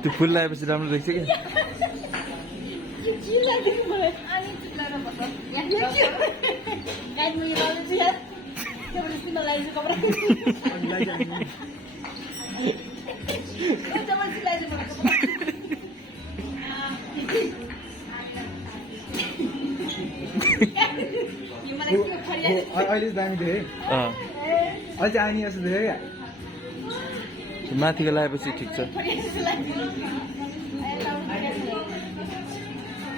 त्यो फुल लगाएपछि राम्रो देख्छ क्या अहिले दामी थियो है अहिले चाहिँ आनी जस्तो थियो क्या माथिको लगाएपछि ठिक छ